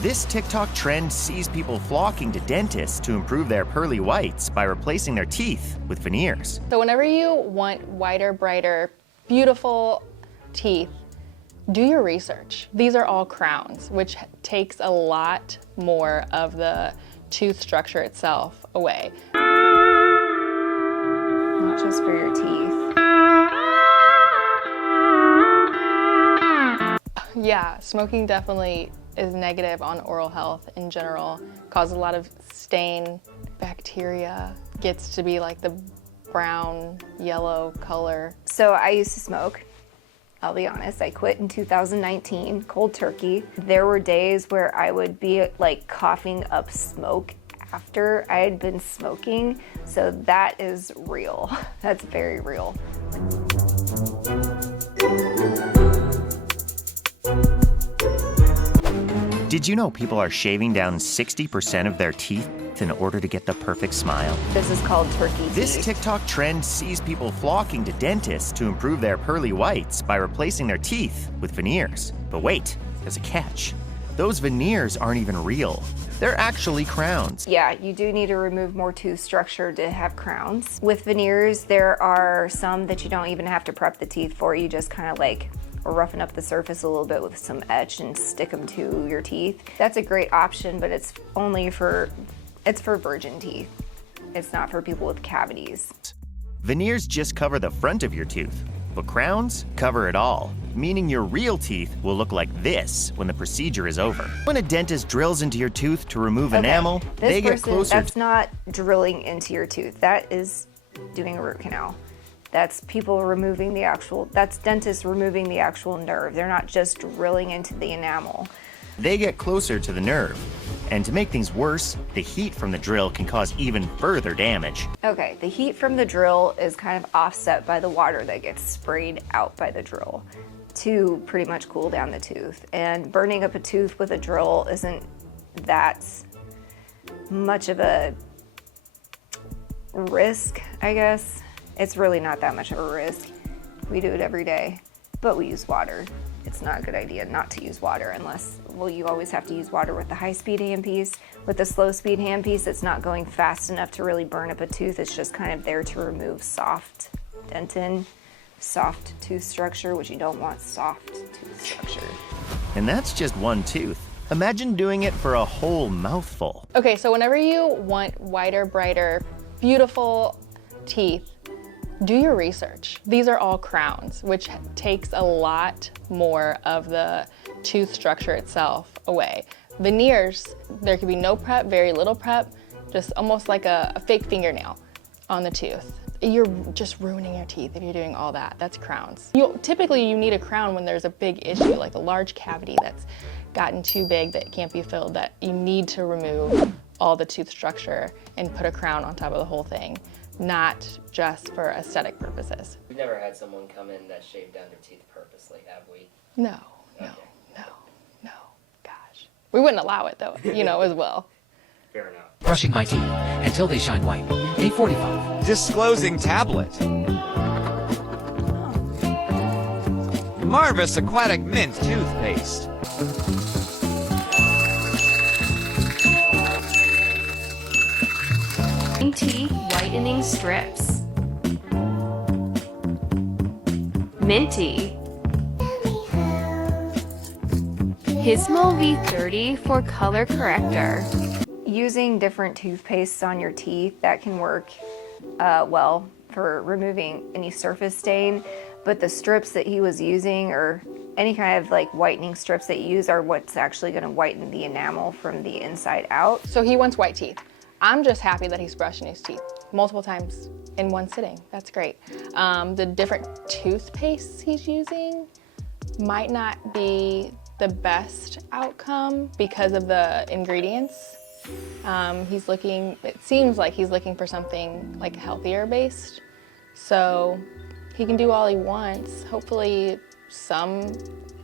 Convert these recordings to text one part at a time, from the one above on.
This TikTok trend sees people flocking to dentists to improve their pearly whites by replacing their teeth with veneers. So whenever you want whiter, brighter, beautiful teeth, do your research. These are all crowns, which takes a lot more of the tooth structure itself away. Not just for your teeth. Yeah, smoking definitely is negative on oral health in general. Causes a lot of stain, bacteria, gets to be like the brown, yellow color. So I used to smoke. I'll be honest, I quit in 2019, cold turkey. There were days where I would be like coughing up smoke after I had been smoking. So that is real. That's very real. Did you know people are shaving down 60% of their teeth in order to get the perfect smile? This is called turkey teeth. This TikTok trend sees people flocking to dentists to improve their pearly whites by replacing their teeth with veneers. But wait, there's a catch. Those veneers aren't even real. They're actually crowns. Yeah, you do need to remove more tooth structure to have crowns. With veneers, there are some that you don't even have to prep the teeth for. You just kind of like roughen up the surface a little bit with some etch and stick them to your teeth. That's a great option, but it's for virgin teeth. It's not for people with cavities. Veneers just cover the front of your tooth, but crowns cover it all, meaning your real teeth will look like this when the procedure is over. When a dentist drills into your tooth to remove enamel, they get closer. That's not drilling into your tooth. That is doing a root canal. That's people removing that's dentists removing the actual nerve. They're not just drilling into the enamel. They get closer to the nerve. And to make things worse, the heat from the drill can cause even further damage. Okay, the heat from the drill is kind of offset by the water that gets sprayed out by the drill to pretty much cool down the tooth. And burning up a tooth with a drill isn't that much of a risk, I guess. It's really not that much of a risk. We do it every day, but we use water. It's not a good idea not to use water unless, well, you always have to use water with the high-speed handpiece. With the slow-speed handpiece, it's not going fast enough to really burn up a tooth. It's just kind of there to remove soft dentin, soft tooth structure, which you don't want soft tooth structure. And that's just one tooth. Imagine doing it for a whole mouthful. Okay, so whenever you want whiter, brighter, beautiful teeth, do your research. These are all crowns, which takes a lot more of the tooth structure itself away. Veneers, there could be no prep, very little prep, just almost like a fake fingernail on the tooth. You're just ruining your teeth if you're doing all that. That's crowns. Typically you need a crown when there's a big issue, like a large cavity that's gotten too big that can't be filled, that you need to remove all the tooth structure and put a crown on top of the whole thing. Not just for aesthetic purposes. We've never had someone come in that shaved down their teeth purposely, have we? No, Okay. no, gosh. We wouldn't allow it though, as well. Fair enough. Brushing my teeth until they shine white. Day 45. Disclosing tablet. Marvis Aquatic Mint toothpaste. Teeth whitening strips. Minty. Hismo V30 for color corrector. Using different toothpastes on your teeth, that can work well for removing any surface stain, but the strips that he was using, or any kind of like whitening strips that you use, are what's actually going to whiten the enamel from the inside out. So he wants white teeth. I'm just happy that he's brushing his teeth multiple times in one sitting. That's great. The different toothpastes he's using might not be the best outcome because of the ingredients. It seems like he's looking for something like healthier based. So he can do all he wants. Hopefully some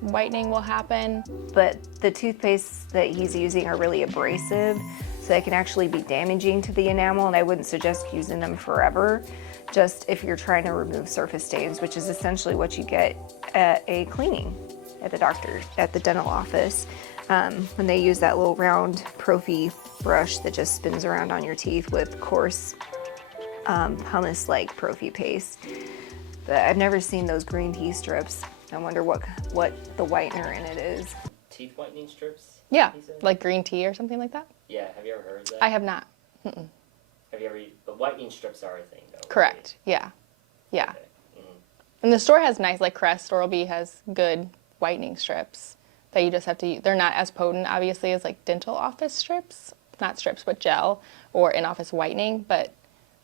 whitening will happen. But the toothpastes that he's using are really abrasive, so they can actually be damaging to the enamel, and I wouldn't suggest using them forever, just if you're trying to remove surface stains, which is essentially what you get at a cleaning at the dental office. when they use that little round Profi brush that just spins around on your teeth with coarse hummus-like Profi paste. But I've never seen those green teeth strips. I wonder what the whitener in it is. Teeth whitening strips? Yeah, he said? like green tea or something like that. Yeah, have you ever heard of that? I have not. Mm-mm. Have you ever, but whitening strips are a thing though. Correct. Yeah. Yeah. Okay. And the store has nice, like Crest, Oral-B has good whitening strips that you just have to use. They're not as potent, obviously, as like dental office strips. Not strips, but gel or in-office whitening. But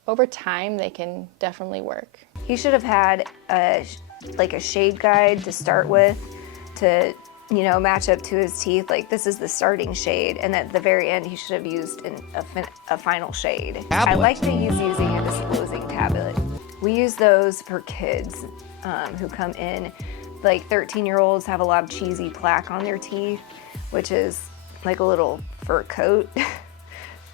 over time, they can definitely work. He should have had a shade guide to start with to, you know, match up to his teeth. Like, this is the starting shade, and at the very end, he should have used a final shade. I like that he's using a disclosing tablet. We use those for kids who come in. Like 13-year-olds have a lot of cheesy plaque on their teeth, which is like a little fur coat.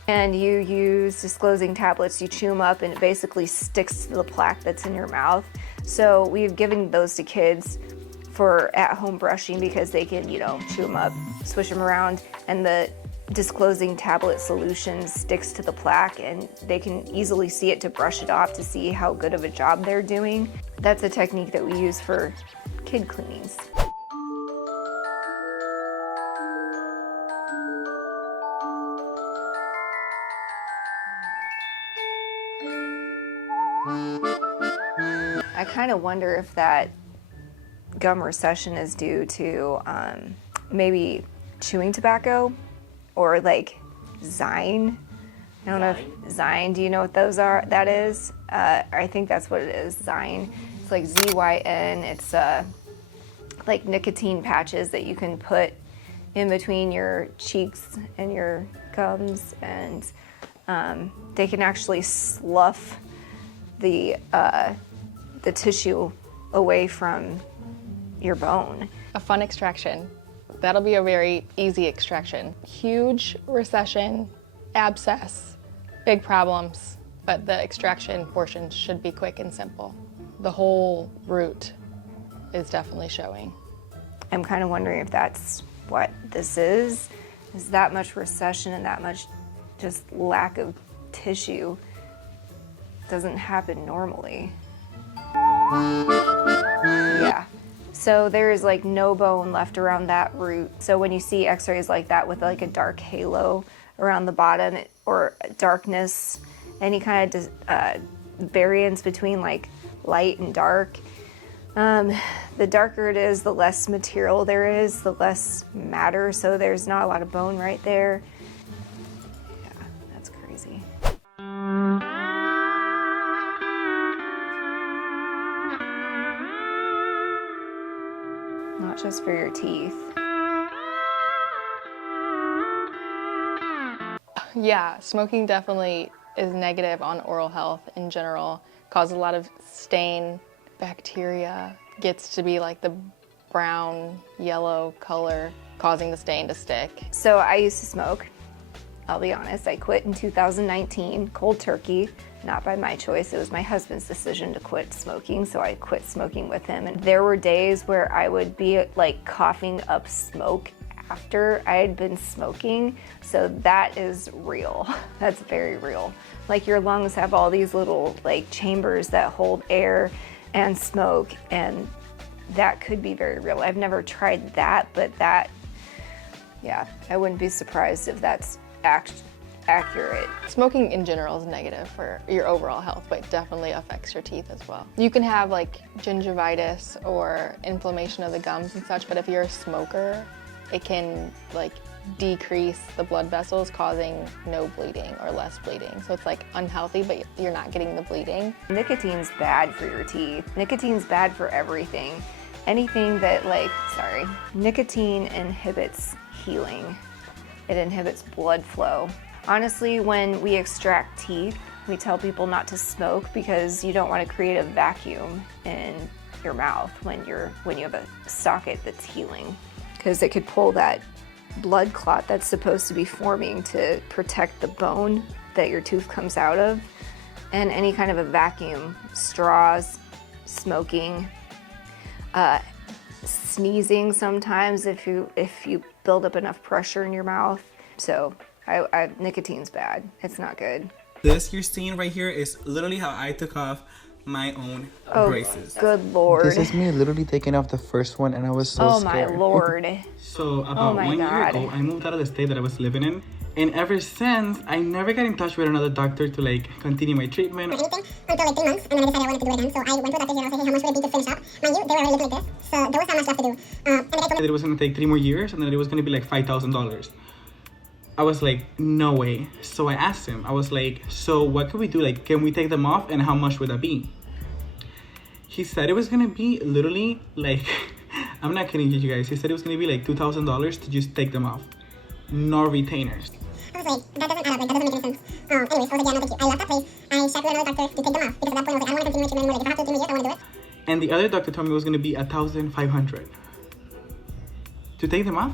And you use disclosing tablets, you chew them up, and it basically sticks to the plaque that's in your mouth. So we've given those to kids for at-home brushing because they can, you know, chew them up, swish them around, and the disclosing tablet solution sticks to the plaque and they can easily see it to brush it off to see how good of a job they're doing. That's a technique that we use for kid cleanings. I kind of wonder if that gum recession is due to maybe chewing tobacco or like Zine. I don't know if Zine, do you know what those are? That is? I think that's what it is, Zine. It's like Z-Y-N. It's like nicotine patches that you can put in between your cheeks and your gums, and they can actually slough the tissue away from your bone. A fun extraction. That'll be a very easy extraction. Huge recession, abscess, big problems, but the extraction portion should be quick and simple. The whole root is definitely showing. I'm kind of wondering if that's what this is. Is that much recession and that much just lack of tissue doesn't happen normally. Yeah. So there is like no bone left around that root. So when you see x-rays like that with like a dark halo around the bottom or darkness, any kind of variance between like light and dark, the darker it is, the less material there is, the less matter. So there's not a lot of bone right there. Yeah, that's crazy. Not just for your teeth. Yeah, smoking definitely is negative on oral health in general. Causes a lot of stain, bacteria, gets to be like the brown, yellow color, causing the stain to stick. So I used to smoke. I'll be honest, I quit in 2019, cold turkey. Not by my choice, it was my husband's decision to quit smoking, so I quit smoking with him. And there were days where I would be like coughing up smoke after I had been smoking, so that is real. That's very real. Like your lungs have all these little like chambers that hold air and smoke, and that could be very real. I've never tried that, but that, yeah, I wouldn't be surprised if that's accurate. Smoking in general is negative for your overall health, but it definitely affects your teeth as well. You can have like gingivitis or inflammation of the gums and such, but if you're a smoker, it can like decrease the blood vessels, causing no bleeding or less bleeding. So it's like unhealthy, but you're not getting the bleeding. Nicotine's bad for your teeth. Nicotine's bad for everything. Anything that nicotine inhibits healing. It inhibits blood flow. Honestly, when we extract teeth, we tell people not to smoke because you don't want to create a vacuum in your mouth when you have a socket that's healing, because it could pull that blood clot that's supposed to be forming to protect the bone that your tooth comes out of. And any kind of a vacuum, straws, smoking, sneezing sometimes, if you build up enough pressure in your mouth. So nicotine's bad. It's not good. This you're seeing right here is literally how I took off my own braces. Good Lord. This is me literally taking off the first one, and I was so scared. Oh my Lord. So about 1 year ago, I moved out of the state that I was living in. And ever since, I never got in touch with another doctor to like continue my treatment. Or anything until like 3 months, and then I decided I wanted to do it again. So I went to a doctor and I was like, hey, how much would it be to finish up? Mind you, they were already looking like this. So there was not much left to do. And the guy told me It was gonna take 3 more years, and then it was gonna be like $5,000. I was like, no way. So I asked him, I was like, so what could we do? Like, can we take them off, and how much would that be? He said it was gonna be literally like, I'm not kidding you guys. He said it was gonna be like $2,000 to just take them off. No retainers. I was like, that doesn't add up, like, that doesn't make any sense. Anyways, I was like, yeah, no, thank you. I left that place. I checked with another doctor to take them off, because at that point I was like, I don't want to continue my treatment anymore. Like, if I have to do 3 more years, I want to do it. And the other doctor told me it was gonna be $1,500 to take them off.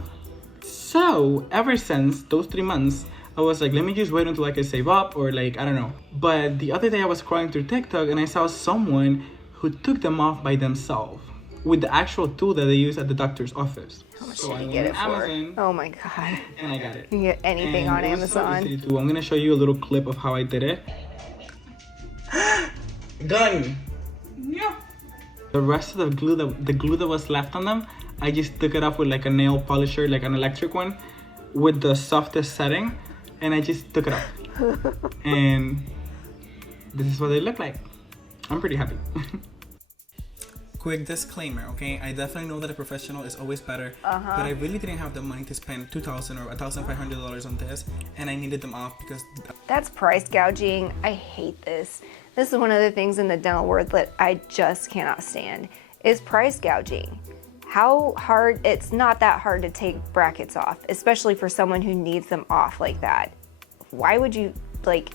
So ever since those 3 months, I was like, let me just wait until I can save up, or like, I don't know. But the other day I was scrolling through TikTok and I saw someone who took them off by themselves with the actual tool that they use at the doctor's office. How much did you get it for? Amazon, Oh my God. and I got it. You can get anything And on it was so Amazon. easy to do. I'm gonna show you a little clip of how I did it. Done. Yeah. The rest of the glue that was left on them, I just took it off with like a nail polisher, like an electric one, with the softest setting, and I just took it off. And this is what they look like. I'm pretty happy. Quick disclaimer, okay? I definitely know that a professional is always better, but I really didn't have the money to spend $2,000 or $1,500 on this, and I needed them off because That's price gouging. I hate this. This is one of the things in the dental world that I just cannot stand, is price gouging. How hard, it's not that hard to take brackets off, especially for someone who needs them off like that. Why would you, like,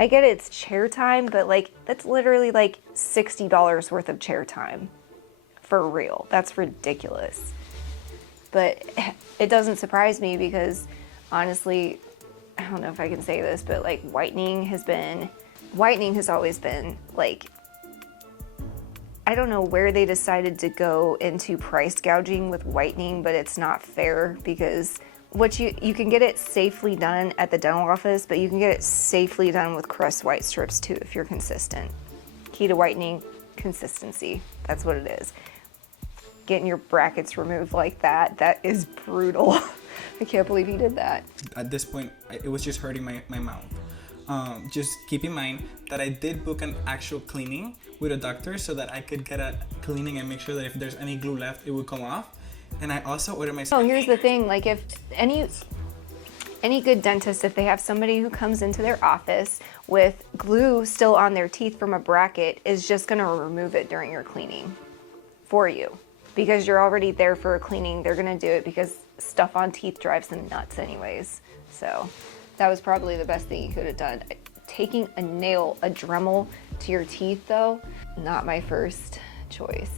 I get it's chair time, but like, that's literally like $60 worth of chair time. For real. That's ridiculous. But it doesn't surprise me because honestly, I don't know if I can say this, but like whitening has always been like, I don't know where they decided to go into price gouging with whitening, but it's not fair because what you can get it safely done at the dental office, but you can get it safely done with crust white strips too if you're consistent. Key to whitening, consistency. That's what it is. Getting your brackets removed like that is brutal. I can't believe he did that. at this point, it was just hurting my mouth. Just keep in mind that I did book an actual cleaning with a doctor so that I could get a cleaning and make sure that if there's any glue left, it would come off. And I also ordered my... Oh, here's the thing, like if any good dentist, if they have somebody who comes into their office with glue still on their teeth from a bracket, is just gonna remove it during your cleaning for you. Because you're already there for a cleaning, they're gonna do it because stuff on teeth drives them nuts anyways. So that was probably the best thing you could have done. Taking a nail, a Dremel to your teeth though, not my first choice.